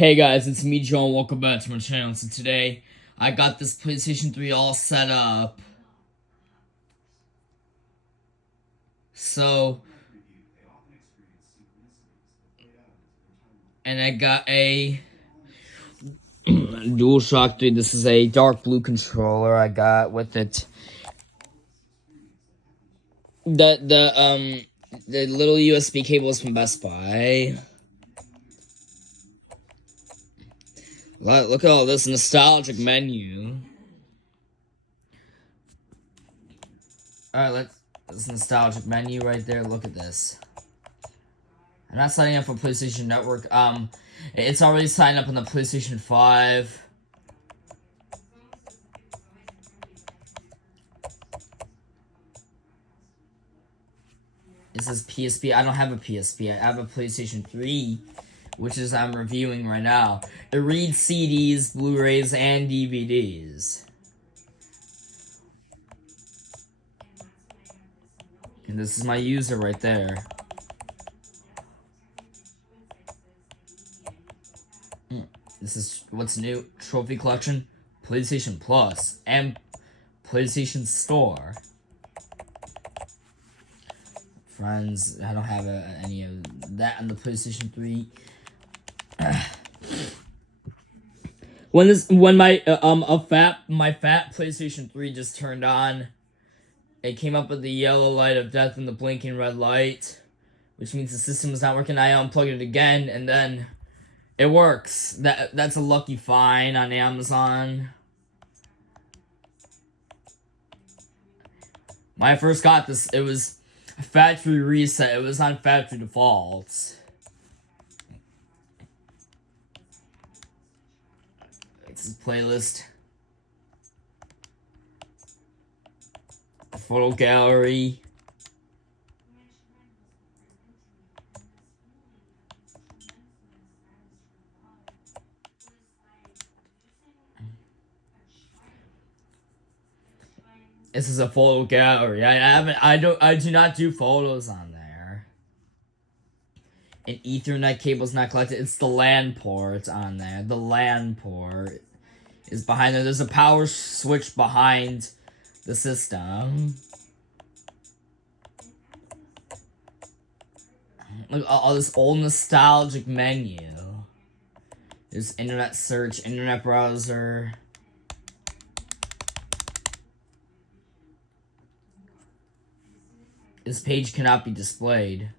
Hey guys, it's me, Joe, and welcome back to my channel. So today, I got this PlayStation 3 all set up. And I got a DualShock 3. This is a dark blue controller I got with it. The little USB cables from Best Buy. Look at all this nostalgic menu. Alright, this nostalgic menu right there. Look at this. I'm not signing up for PlayStation Network. It's already signed up on the PlayStation 5. It says PSP. I don't have a PSP. I have a PlayStation 3, which is I'm reviewing right now. It reads CDs, Blu-rays, and DVDs. And this is my user right there. This is what's new. Trophy collection, PlayStation Plus, and PlayStation Store. Friends, I don't have any of that on the PlayStation 3. When my fat PlayStation 3 just turned on, it came up with the yellow light of death and the blinking red light, which means the system is not working. I unplugged it again, and then it works. That's a lucky find on Amazon. When I first got this, it was a factory reset. It was on factory default. This is playlist. Photo gallery. This is a photo gallery. I do not do photos on there. An Ethernet cable's not collected. It's the LAN port on there. The LAN port is behind there. There's a power switch behind the system. Look at all this old nostalgic menu. There's internet search, internet browser. This page cannot be displayed.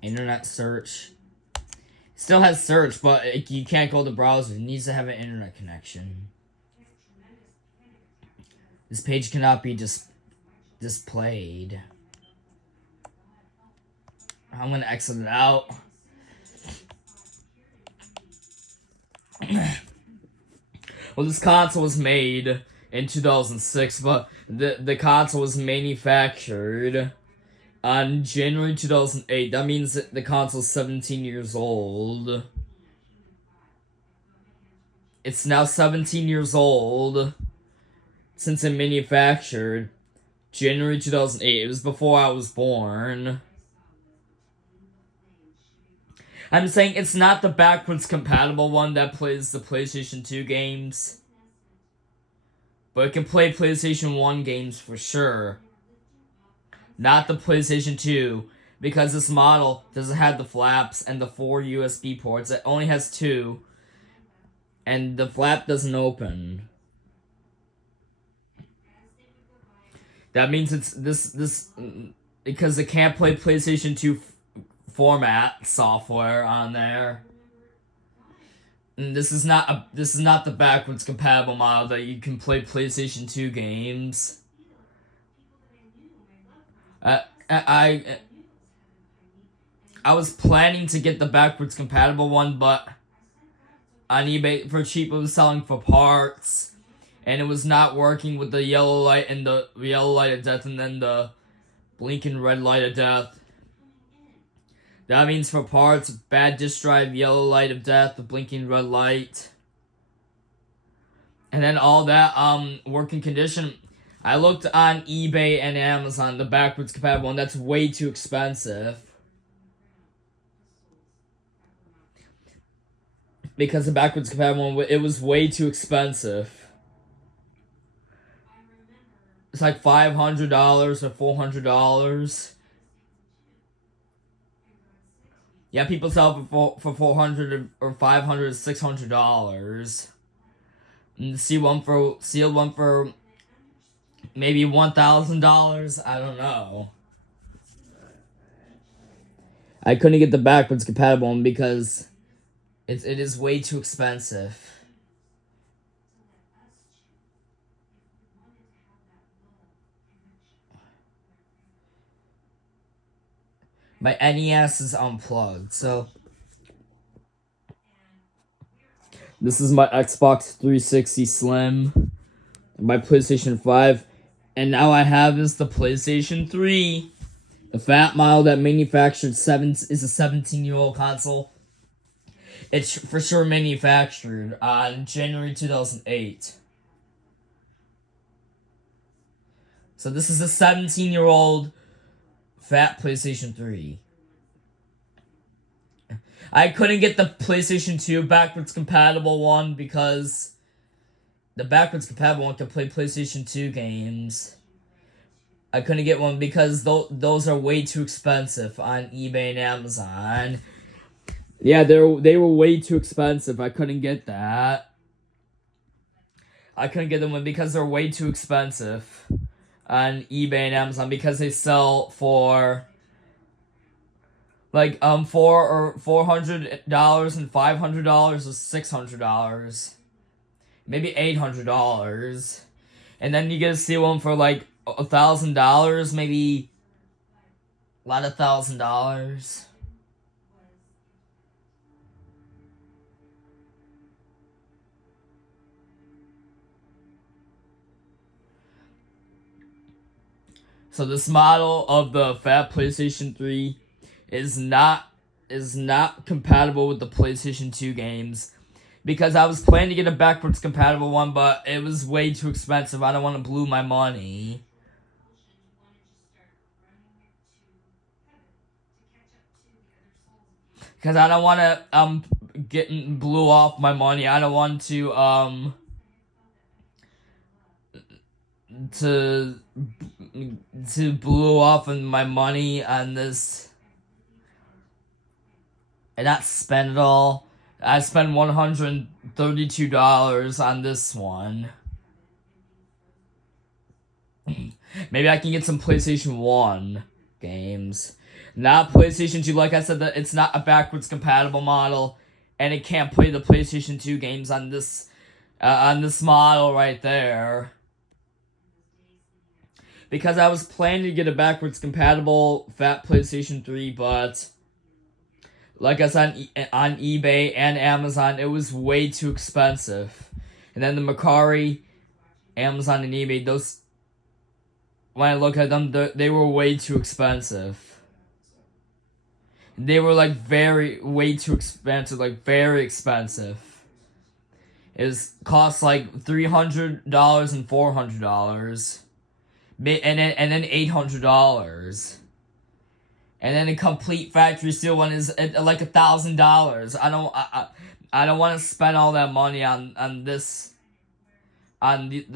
Internet search. Still has search, but you can't go to browser. It needs to have an internet connection. This page cannot be displayed. I'm gonna exit it out. Well, this console was made in 2006, but the console was manufactured on January 2008. That means that the console's 17 years old. It's now 17 years old since it manufactured January 2008. It was before I was born. I'm saying it's not the backwards compatible one that plays the PlayStation 2 games. But it can play PlayStation 1 games for sure. Not the PlayStation 2. Because this model doesn't have the flaps and the 4 USB ports. It only has 2. And the flap doesn't open. That means it's this because it can't play PlayStation 2 format software on there. And this is not the backwards compatible model that you can play PlayStation 2 games. I was planning to get the backwards compatible one, but on eBay for cheap it was selling for parts, and it was not working with the yellow light and the yellow light of death and then the blinking red light of death. That means for parts, bad disk drive, yellow light of death, the blinking red light. And then all that, working condition. I looked on eBay and Amazon, the backwards compatible one, that's way too expensive. because the backwards compatible one, it was way too expensive. It's like $500 or $400. Yeah, people sell it for $400 or $500, $600. And sealed one for maybe $1,000. I don't know. I couldn't get the backwards compatible one because it is way too expensive. My NES is unplugged, so this is my Xbox 360 Slim, my PlayStation 5, and now I have is the PlayStation 3. The fat model that manufactured is a 17-year-old console. It's for sure manufactured on January 2008. So this is a 17-year-old fat PlayStation 3. I couldn't get the PlayStation 2 backwards compatible one because the backwards compatible one can play PlayStation 2 games. I couldn't get one because those are way too expensive on eBay and Amazon. Yeah, they were way too expensive. I couldn't get that. I couldn't get them because they're way too expensive on eBay and Amazon because they sell for like $400 and $500 or $600, maybe $800, and then you get to see one for like $1,000, maybe a lot of $1,000. So this model of the fat PlayStation 3 is not compatible with the PlayStation 2 games because I was planning to get a backwards compatible one, but it was way too expensive. I don't want to blow my money. Because I don't want to get blew off my money. I don't want to blow off my money on this and not spend it all. I spent $132 on this one. Maybe I can get some PlayStation 1 games. Not PlayStation 2. Like I said, that it's not a backwards compatible model, and it can't play the PlayStation 2 games on this model right there. Because I was planning to get a backwards compatible fat PlayStation 3, but like I said, on eBay and Amazon, it was way too expensive. And then the Mercari, Amazon, and eBay, those, when I look at them, they were way too expensive. They were like way too expensive, like very expensive. It cost like $300 and $400. And then $800, and then a complete factory seal one is like $1,000. I don't want to spend all that money on this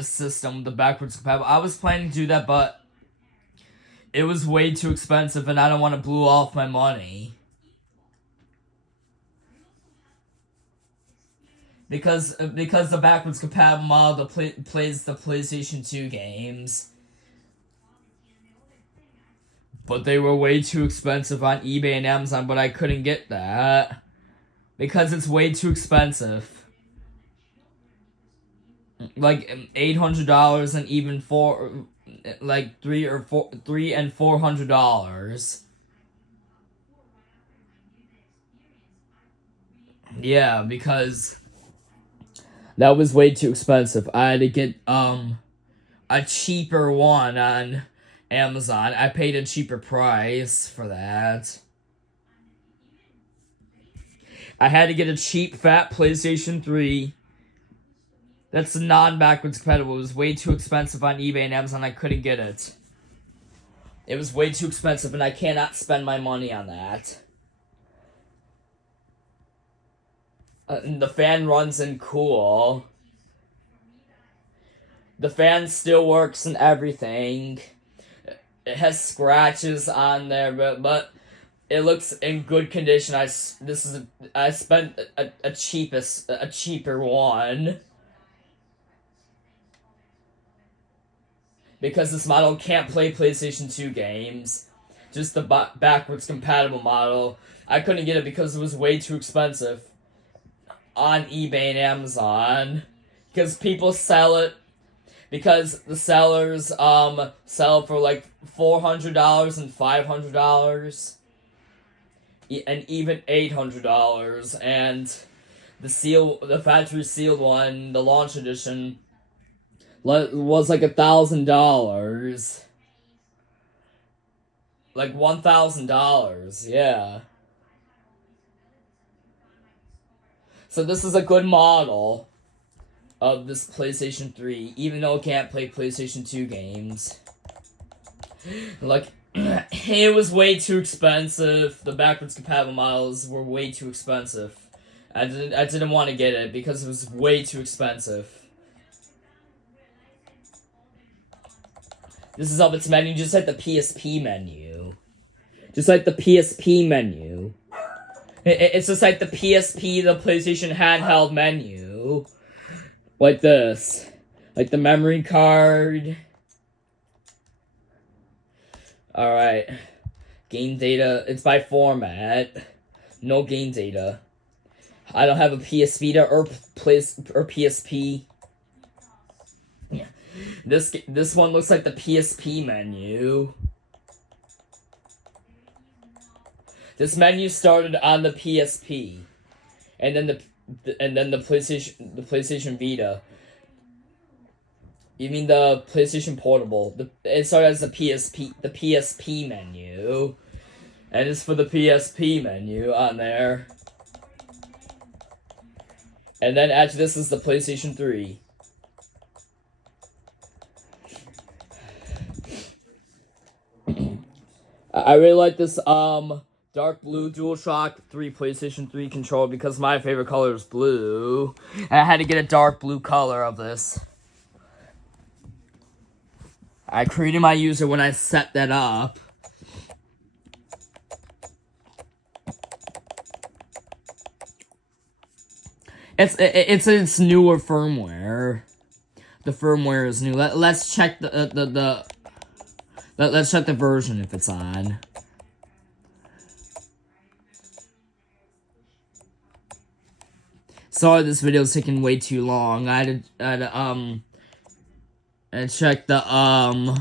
system, the backwards compatible. I was planning to do that, but it was way too expensive, and I don't want to blow off my money because the backwards compatible model plays the PlayStation 2 games. But they were way too expensive on eBay and Amazon, but I couldn't get that because it's way too expensive. Like $800 and even $300 and $400. Yeah, because that was way too expensive. I had to get a cheaper one on Amazon. I paid a cheaper price for that. I had to get a cheap fat PlayStation 3 that's non-backwards compatible. It was way too expensive on eBay and Amazon. I couldn't get it. It was way too expensive, and I cannot spend my money on that. And the fan runs in cool. The fan still works and everything. It has scratches on there, but it looks in good condition. I spent a cheaper one because this model can't play PlayStation 2 games. Just the backwards compatible model. I couldn't get it because it was way too expensive on eBay and Amazon because people sell it. Because the sellers sell for like $400 and $500 and even $800, and the factory sealed one, the launch edition, was like $1,000, like $1,000, yeah. So this is a good model of this PlayStation 3, even though it can't play PlayStation 2 games. Like, it was way too expensive. The backwards compatible models were way too expensive. I didn't want to get it because it was way too expensive. This is up its menu, just like the PSP menu. Just like the PSP menu. It's just like the PSP, the PlayStation handheld menu. Like this. Like the memory card. Alright. Game data. It's by format. No game data. I don't have a PS Vita or PSP. Yeah. This one looks like the PSP menu. This menu started on the PSP. And then the PlayStation Vita. You mean the PlayStation Portable? It started as the PSP menu, and it's for the PSP menu on there. And then after this is the PlayStation 3. I really like this dark blue DualShock 3 PlayStation 3 controller because my favorite color is blue. And I had to get a dark blue color of this. I created my user when I set that up. It's newer firmware. The firmware is new. Let's check let's check the version if it's on. Sorry, this video is taking way too long. I had to check the I'm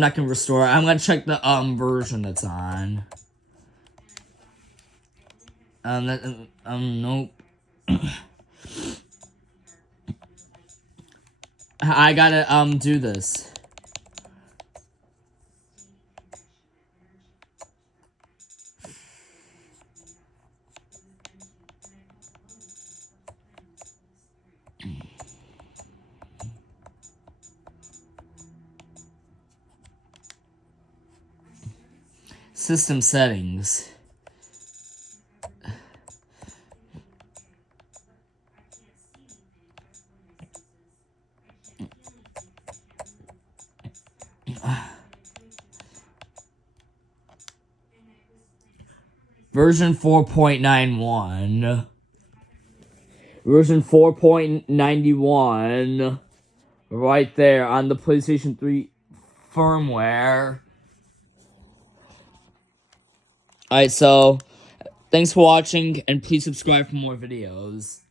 not gonna restore it. I'm gonna check the version that's on. Nope. I gotta do this. System settings. Version 4.91. Version 4.91. Right there on the PlayStation 3 firmware. Alright, so thanks for watching, and please subscribe for more videos.